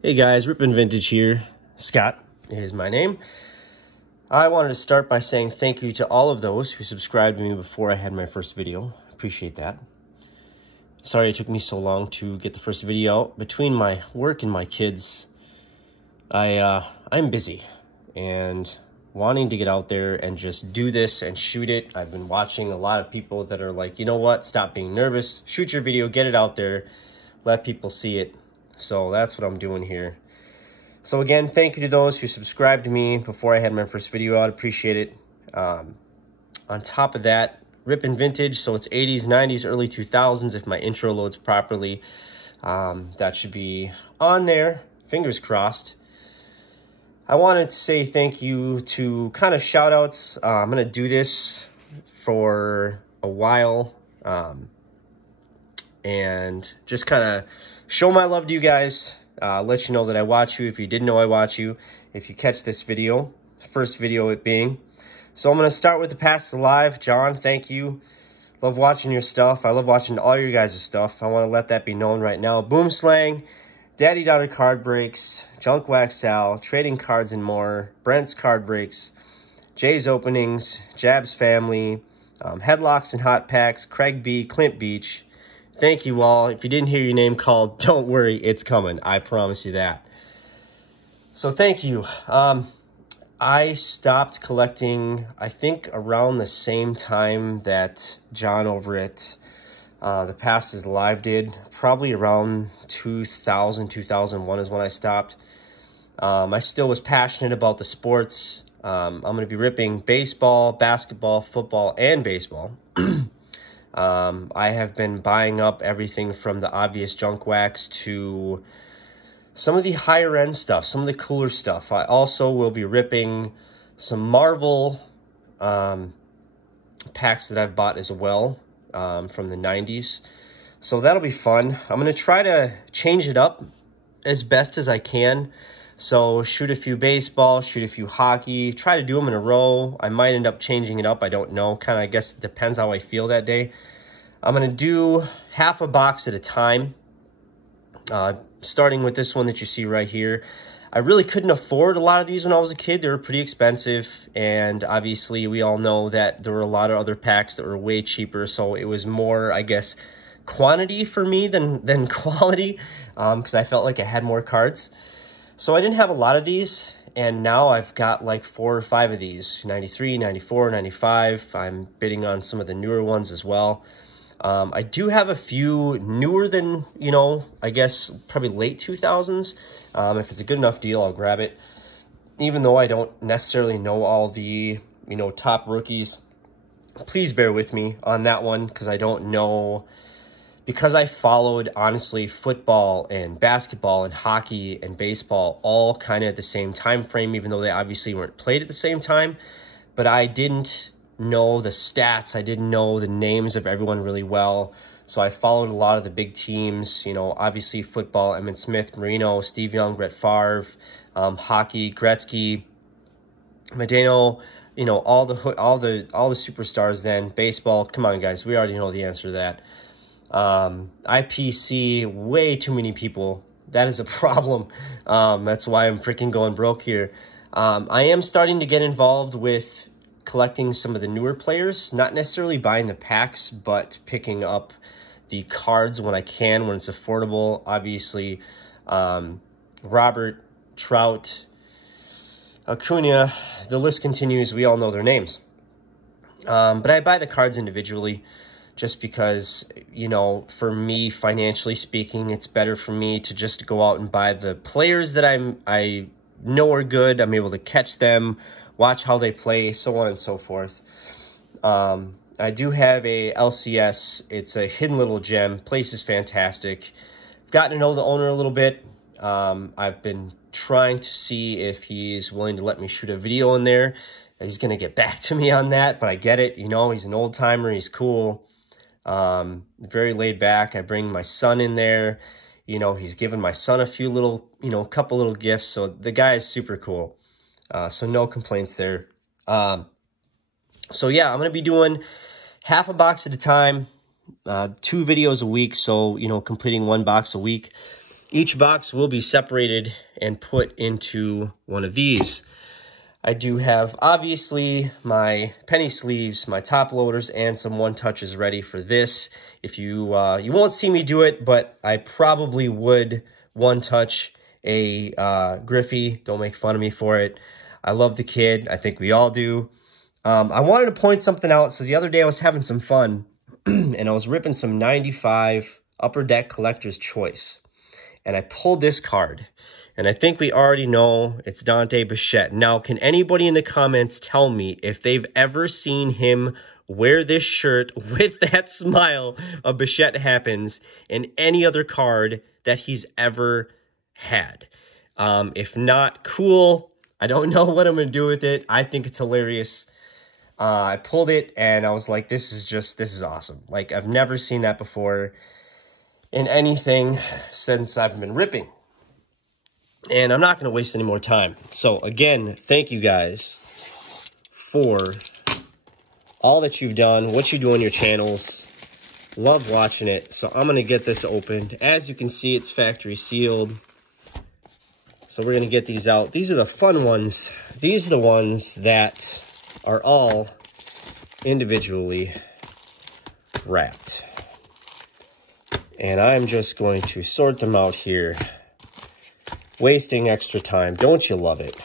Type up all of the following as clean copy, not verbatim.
Hey guys, Rippin' Vintage here. Scott is my name. I wanted to start by saying thank you to all of those who subscribed to me before I had my first video. Appreciate that. Sorry it took me so long to get the first video out. Between my work and my kids, I'm busy and wanting to get out there and just do this and shoot it. I've been watching a lot of people that are like, you know what, stop being nervous, shoot your video, get it out there, let people see it. So that's what I'm doing here. So again, thank you to those who subscribed to me before I had my first video out. Appreciate it. On top of that, Rippin' Vintage, so it's 80s, 90s, early 2000s if my intro loads properly. That should be on there, fingers crossed. I wanted to say thank you to kind of shout outs. I'm going to do this for a while and just kind of show my love to you guys, let you know that I watch you if you didn't know I watch you, if you catch this video, first video it being. So I'm going to start with the Past Alive. John, thank you. Love watching your stuff. I love watching all your guys' stuff. I want to let that be known right now. Boom Slang, Daddy Daughter Card Breaks, Junk Wax Sal, Trading Cards and More, Brent's Card Breaks, Jay's Openings, Jab's Family, Headlocks and Hot Packs, Craig B, Clint Beach. Thank you all. If you didn't hear your name called, don't worry, it's coming. I promise you that. So thank you. I stopped collecting, I think, around the same time that John over at The Past is Alive did. Probably around 2000, 2001 is when I stopped. I still was passionate about the sports. I'm going to be ripping baseball, basketball, football, and baseball. I have been buying up everything from the obvious junk wax to some of the higher end stuff, some of the cooler stuff. I also will be ripping some Marvel packs that I've bought as well from the 90s. So that'll be fun. I'm going to try to change it up as best as I can. So shoot a few baseball, shoot a few hockey, try to do them in a row. I might end up changing it up. I don't know. Kind of, I guess, it depends how I feel that day. I'm going to do half a box at a time, starting with this one that you see right here. I really couldn't afford a lot of these when I was a kid. They were pretty expensive, and obviously we all know that there were a lot of other packs that were way cheaper, so it was more, I guess, quantity for me than quality, because I felt like I had more cards. So I didn't have a lot of these, and now I've got like 4 or 5 of these, 93, 94, 95. I'm bidding on some of the newer ones as well. I do have a few newer than, you know, I guess probably late 2000s. If it's a good enough deal, I'll grab it. Even though I don't necessarily know all the, you know, top rookies, please bear with me on that one because I don't know. Because I followed, honestly, football and basketball and hockey and baseball all kind of at the same time frame, even though they obviously weren't played at the same time. But I didn't know the stats. I didn't know the names of everyone really well. So I followed a lot of the big teams, you know, obviously football, Emmitt Smith, Marino, Steve Young, Brett Favre, hockey, Gretzky, Medano, you know, all the superstars then. Baseball, come on, guys, we already know the answer to that. IPC, way too many people. That is a problem. That's why I'm freaking going broke here. I am starting to get involved with collecting some of the newer players, not necessarily buying the packs, but picking up the cards when I can, when it's affordable. Obviously, Robert, Trout, Acuna, the list continues. We all know their names. But I buy the cards individually just because, you know, for me, financially speaking, it's better for me to just go out and buy the players that I know are good. I'm able to catch them, watch how they play, so on and so forth. I do have a LCS. It's a hidden little gem. Place is fantastic. I've gotten to know the owner a little bit. I've been trying to see if he's willing to let me shoot a video in there. He's going to get back to me on that, but I get it. You know, he's an old timer. He's cool. Very laid back. I bring my son in there. You know, he's given my son a few little, you know, couple little gifts. So the guy is super cool. So no complaints there. So yeah, I'm going to be doing half a box at a time, 2 videos a week. So, you know, completing 1 box a week. Each box will be separated and put into one of these. I do have, obviously, my penny sleeves, my top loaders, and some one-touches ready for this. If you, you won't see me do it, but I probably would one-touch a Griffey. Don't make fun of me for it. I love the kid. I think we all do. I wanted to point something out. So the other day I was having some fun, and I was ripping some 95 Upper Deck Collector's Choice. And I pulled this card. And I think we already know it's Dante Bichette. Now, can anybody in the comments tell me if they've ever seen him wear this shirt with that smile of Bichette Happens in any other card that he's ever had? If not, cool. I don't know what I'm going to do with it. I think it's hilarious. I pulled it and I was like, this is awesome. Like, I've never seen that before in anything since I've been ripping. And I'm not going to waste any more time. So, again, thank you guys for all that you've done, what you do on your channels. Love watching it. So, I'm going to get this opened. As you can see, it's factory sealed. So, we're going to get these out. These are the fun ones. These are the ones that are all individually wrapped. And I'm just going to sort them out here. Wasting extra time. Don't you love it?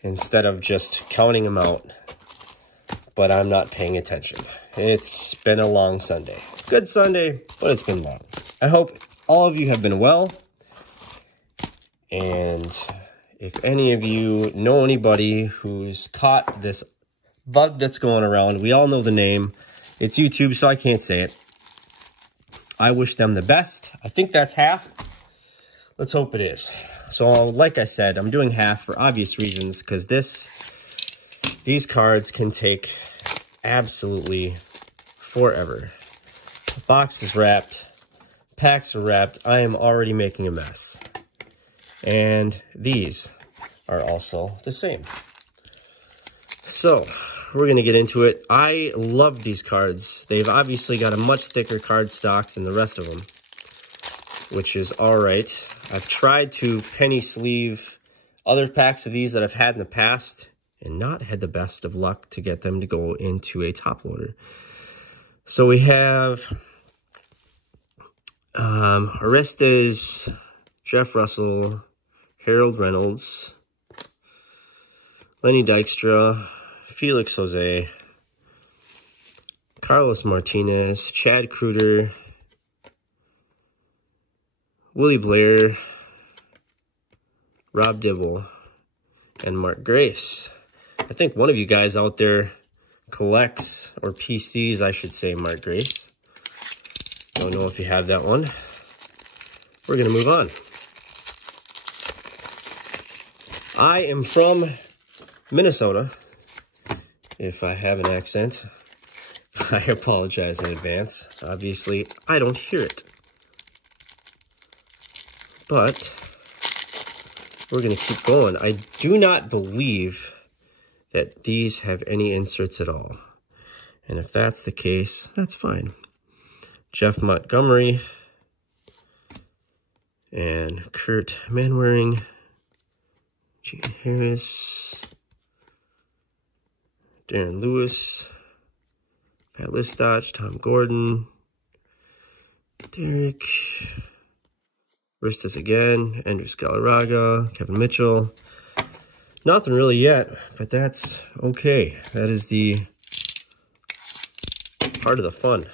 Instead of just counting them out. But I'm not paying attention. It's been a long Sunday. Good Sunday, but it's been long. I hope all of you have been well. And if any of you know anybody who's caught this bug that's going around, we all know the name. It's YouTube, so I can't say it. I wish them the best. I think that's half. Let's hope it is. So, like I said, I'm doing half for obvious reasons, because these cards can take absolutely forever. The box is wrapped. Packs are wrapped. I am already making a mess. And these are also the same. So, we're going to get into it. I love these cards. They've obviously got a much thicker card stock than the rest of them, which is all right. I've tried to penny sleeve other packs of these that I've had in the past and not had the best of luck to get them to go into a top loader. So we have Orestes, Jeff Russell, Harold Reynolds, Lenny Dykstra, Felix Jose, Carlos Martinez, Chad Kruger, Willie Blair, Rob Dibble, and Mark Grace. I think one of you guys out there collects, or PCs, I should say, Mark Grace. Don't know if you have that one. We're going to move on. I am from Minnesota. If I have an accent, I apologize in advance. Obviously, I don't hear it. But we're going to keep going. I do not believe that these have any inserts at all. And if that's the case, that's fine. Jeff Montgomery and Kurt Manwaring, Gene Harris, Darren Lewis, Pat Listach, Tom Gordon, Derek, Ristas again, Andrew Scalaraga, Kevin Mitchell. Nothing really yet, but that's okay. That is the part of the fun.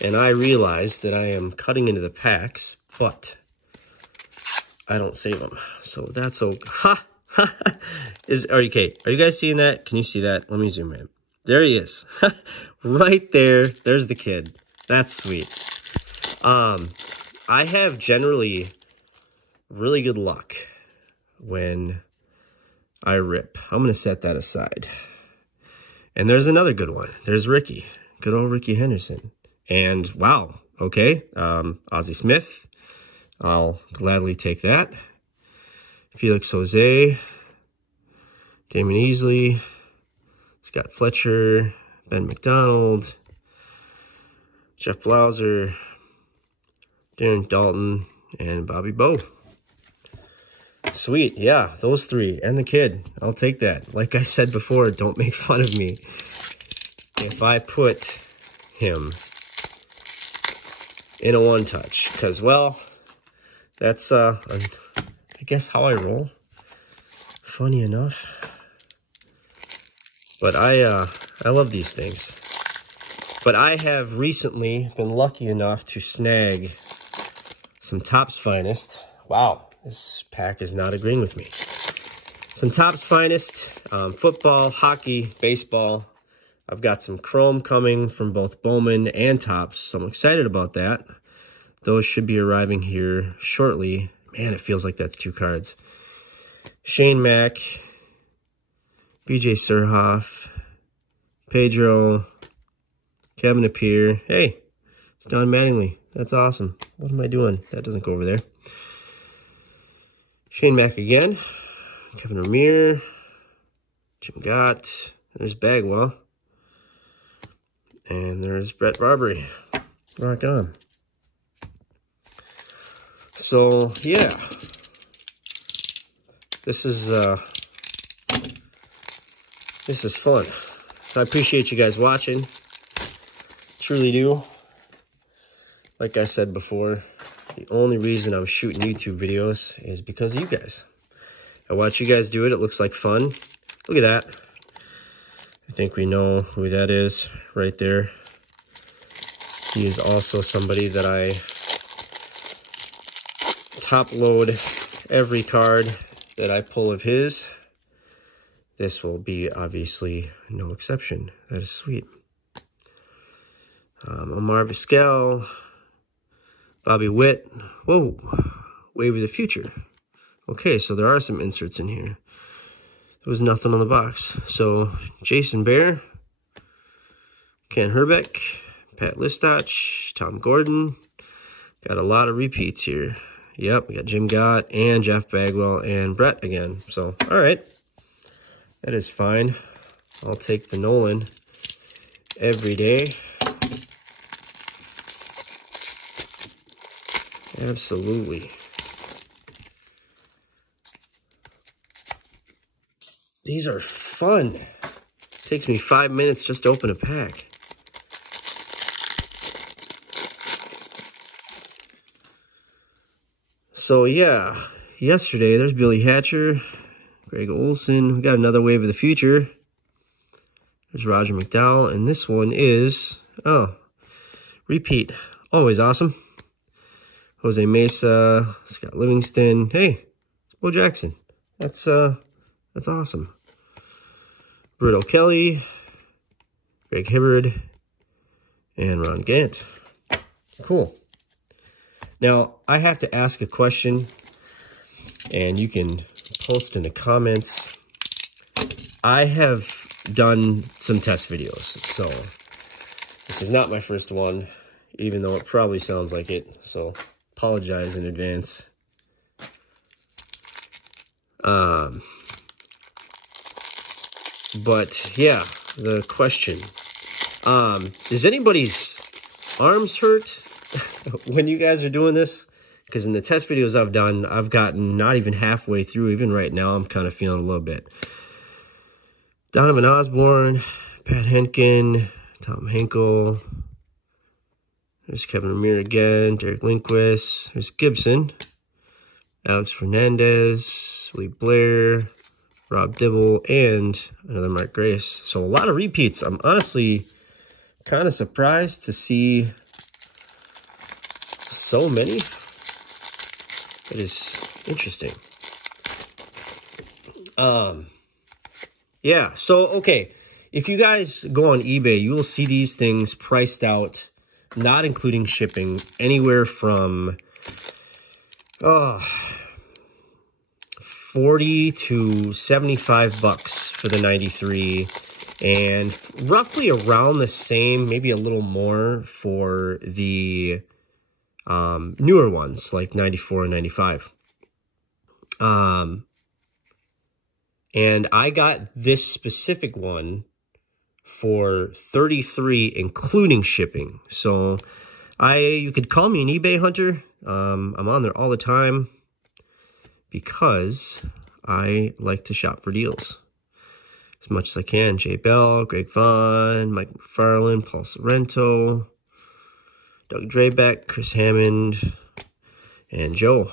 And I realize that I am cutting into the packs, but I don't save them. So that's okay. Ha! Are you guys seeing that? Can you see that? Let me zoom in. There he is. Right there. There's the kid. That's sweet. I have generally really good luck when I rip. I'm going to set that aside. And there's another good one. There's Ricky. Good old Ricky Henderson. And wow. Okay. Ozzie Smith. I'll gladly take that. Felix Jose, Damon Easley, Scott Fletcher, Ben McDonald, Jeff Blauser, Darren Dalton, and Bobby Bowe. Sweet. Yeah, those three. And the kid. I'll take that. Like I said before, don't make fun of me if I put him in a one-touch. Because, well, that's, I guess, how I roll. Funny enough. But I love these things. But I have recently been lucky enough to snag some Topps Finest. Wow, this pack is not agreeing with me. Some Topps Finest, football, hockey, baseball. I've got some chrome coming from both Bowman and Topps, so I'm excited about that. Those should be arriving here shortly. Man, it feels like that's 2 cards. Shane Mack, BJ Surhoff, Pedro, Kevin Appier. Hey, it's Don Mattingly. That's awesome. What am I doing? That doesn't go over there. Shane Mack again. Kevin Ramir. Jim Gott. There's Bagwell. And there's Brett Barbary. Rock on. So, yeah. This is fun. So I appreciate you guys watching. Truly do. Like I said before, the only reason I'm shooting YouTube videos is because of you guys. I watch you guys do it. It looks like fun. Look at that. I think we know who that is right there. He is also somebody that I top load every card that I pull of his. This will be obviously no exception. That is sweet. Omar Vizquel, Bobby Witt. Whoa, Wave of the Future. Okay, so there are some inserts in here. There was nothing on the box. So Jason Bear, Ken Herbeck, Pat Listach, Tom Gordon. Got a lot of repeats here. Yep, we got Jim Gott and Jeff Bagwell and Brett again. So, all right. That is fine. I'll take the Nolan every day. Absolutely. These are fun. Takes me 5 minutes just to open a pack. So, yeah. Yesterday, there's Billy Hatcher, Greg Olson. We got another Wave of the Future. There's Roger McDowell. And this one is, oh, repeat. Always awesome. Jose Mesa, Scott Livingston. Hey, it's Bo Jackson. That's awesome. Bruto Kelly, Greg Hibbard, and Ron Gant. Cool. Now, I have to ask a question, and you can post in the comments. I have done some test videos, so this is not my first one, even though it probably sounds like it, so apologize in advance. But yeah, the question, is anybody's arms hurt when you guys are doing this? Because in the test videos I've done, I've gotten not even halfway through. Even right now, I'm kind of feeling a little bit. Donovan Osborne, Pat Henkin, Tom Henkel. There's Kevin Ramir again, Derek Lindquist. There's Gibson, Alex Fernandez, Lee Blair, Rob Dibble, and another Mark Grace. So a lot of repeats. I'm honestly kind of surprised to see so many. It is interesting. Yeah, so, okay. If you guys go on eBay, you will see these things priced out, not including shipping, anywhere from 40 to 75 bucks for the 93, and roughly around the same, maybe a little more for the newer ones, like 94 and 95. And I got this specific one for $33, including shipping. So you could call me an eBay hunter. I'm on there all the time because I like to shop for deals as much as I can. Jay Bell, Greg Vaughn, Mike McFarland, Paul Sorrento, Doug Drabeck, Chris Hammond, and Joe.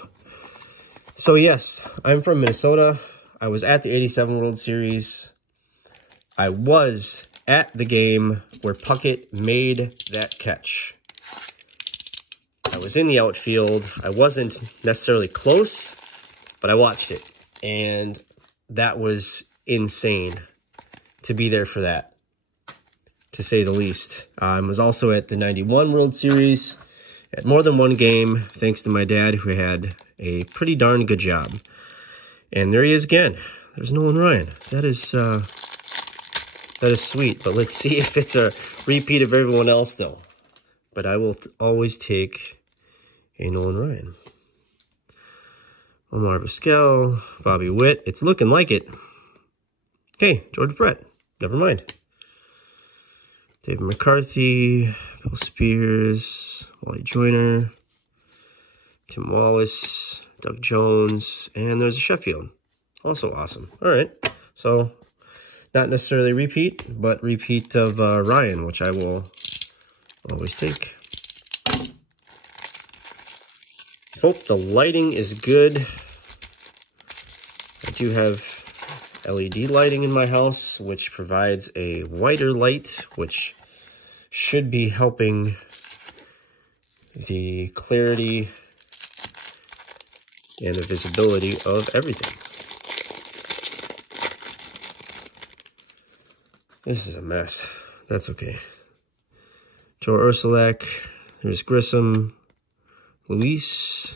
So yes, I'm from Minnesota. I was at the 87 World Series. I was at the game where Puckett made that catch. I was in the outfield. I wasn't necessarily close, but I watched it. And that was insane to be there for that, to say the least. I was also at the 91 World Series at more than one game, thanks to my dad, who had a pretty darn good job. And there he is again. There's Nolan Ryan. That is sweet. But let's see if it's a repeat of everyone else, though. But I will always take a Nolan Ryan. Omar Vizquel, Bobby Witt. It's looking like it. Hey, George Brett. Never mind. David McCarthy, Bill Spears, Wally Joyner, Tim Wallace, Doug Jones, and there's a Sheffield. Also awesome. All right. So, not necessarily repeat, but repeat of Ryan, which I will always take. Hope the lighting is good. I do have LED lighting in my house, which provides a whiter light, which should be helping the clarity and the visibility of everything. This is a mess. That's okay. Joe Ursulak. There's Grissom. Luis.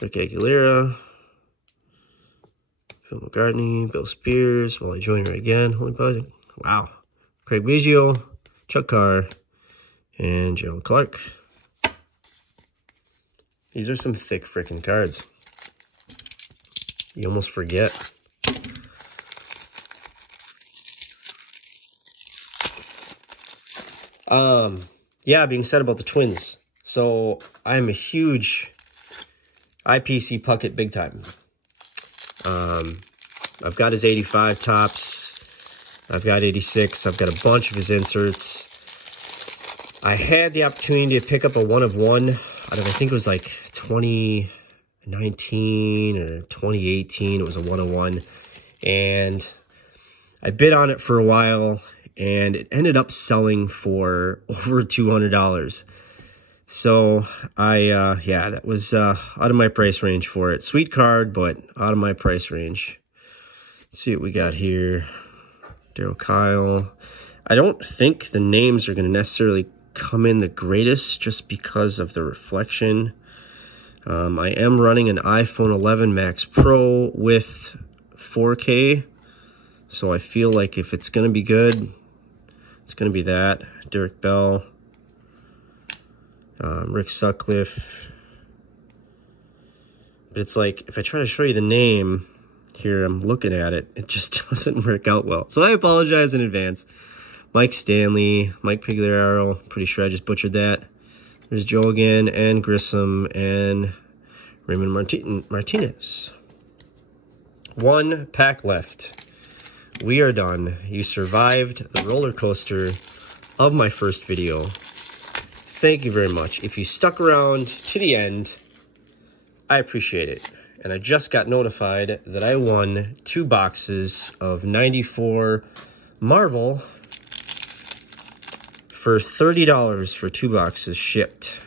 Rick Aguilera. Phil McCartney. Bill Spears. Wally Joyner again. Holy buddy. Wow. Craig Biggio. Chuck Carr. And Gerald Clark. These are some thick freaking cards. You almost forget. Yeah, being said about the Twins. So, I'm a huge IPC Puckett big time. I've got his 85 tops. I've got 86. I've got a bunch of his inserts. I had the opportunity to pick up a 1-of-1 out of, I think it was like 2019 or 2018. It was a 1-of-1. And I bid on it for a while, and it ended up selling for over $200. So yeah, that was out of my price range for it. Sweet card, but out of my price range. Let's see what we got here. Daryl Kyle. I don't think the names are going to necessarily come in the greatest just because of the reflection. I am running an iPhone 11 Max Pro with 4K. So I feel like if it's going to be good, it's going to be that. Derek Bell. Rick Sutcliffe. But it's like, if I try to show you the name here, I'm looking at it, it just doesn't work out well. So I apologize in advance. Mike Stanley, Mike Pigliaro, pretty sure I just butchered that. There's Joe again, and Grissom, and Raymond Martinez. One pack left. We are done. You survived the roller coaster of my first video. Thank you very much. If you stuck around to the end, I appreciate it. And I just got notified that I won 2 boxes of 94 Marvel for $30 for 2 boxes shipped.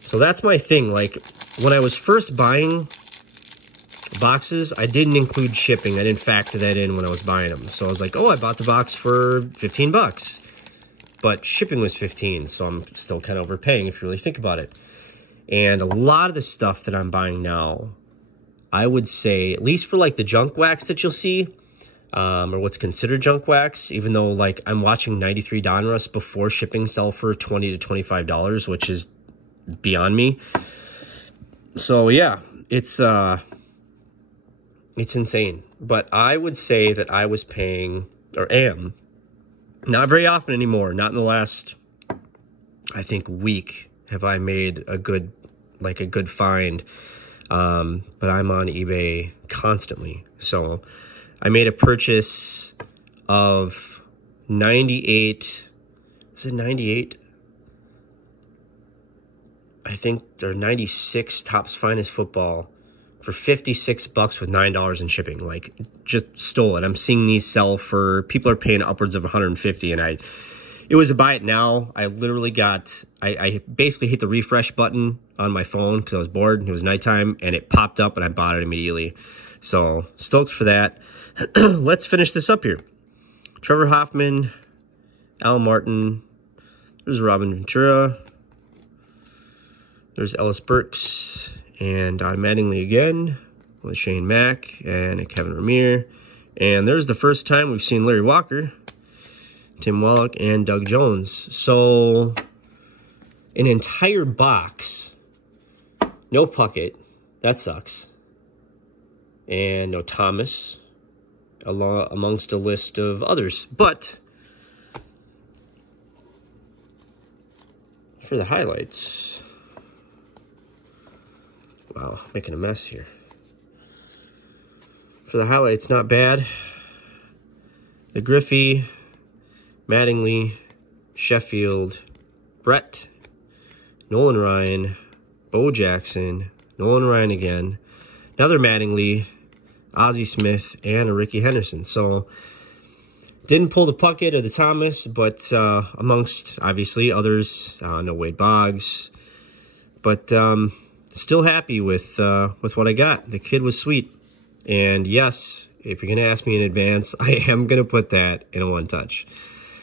So that's my thing. Like, when I was first buying boxes, I didn't include shipping. I didn't factor that in when I was buying them. So I was like, oh, I bought the box for 15 bucks. But shipping was 15, so I'm still kind of overpaying if you really think about it. And a lot of the stuff that I'm buying now, I would say, at least for like the junk wax that you'll see, or what's considered junk wax, even though like I'm watching 93 Donruss before shipping sell for $20 to $25, which is beyond me. So yeah, it's insane. But I would say that I was paying, or am, not very often anymore, not in the last, I think, week, have I made a good find. But I'm on eBay constantly. So I made a purchase of 98, was it 98? I think they're 96 Topps Finest Football for $56 with $9 in shipping. Like, just stole it. I'm seeing these sell for, people are paying upwards of $150, and it was a buy it now. I literally got, I basically hit the refresh button on my phone because I was bored and it was nighttime, and it popped up and I bought it immediately. So stoked for that. Let's finish this up here. Trevor Hoffman, Al Martin, there's Robin Ventura, there's Ellis Burks, and Don Mattingly again with Shane Mack and a Kevin Ramir. And there's the first time we've seen Larry Walker, Tim Wallach, and Doug Jones. So an entire box, no Puckett, that sucks, and no Thomas, amongst a list of others. But for the highlights, wow, making a mess here. For the highlights, not bad. The Griffey, Mattingly, Sheffield, Brett, Nolan Ryan, Bo Jackson, Nolan Ryan again, another Mattingly, Ozzie Smith, and a Ricky Henderson. So didn't pull the Puckett or the Thomas, but amongst obviously others, no Wade Boggs, but still happy with what I got. The kid was sweet, and yes, if you're gonna ask me in advance, I am gonna put that in a one touch.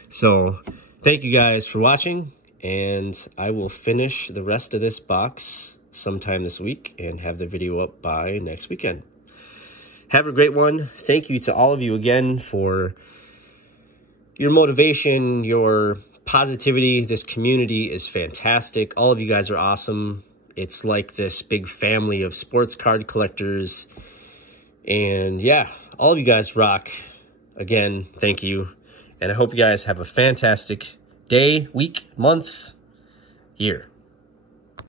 So thank you guys for watching, and I will finish the rest of this box sometime this week and have the video up by next weekend. Have a great one. Thank you to all of you again for your motivation, your positivity. This community is fantastic. All of you guys are awesome. It's like this big family of sports card collectors. And yeah, all of you guys rock. Again, thank you. And I hope you guys have a fantastic day, week, month, year.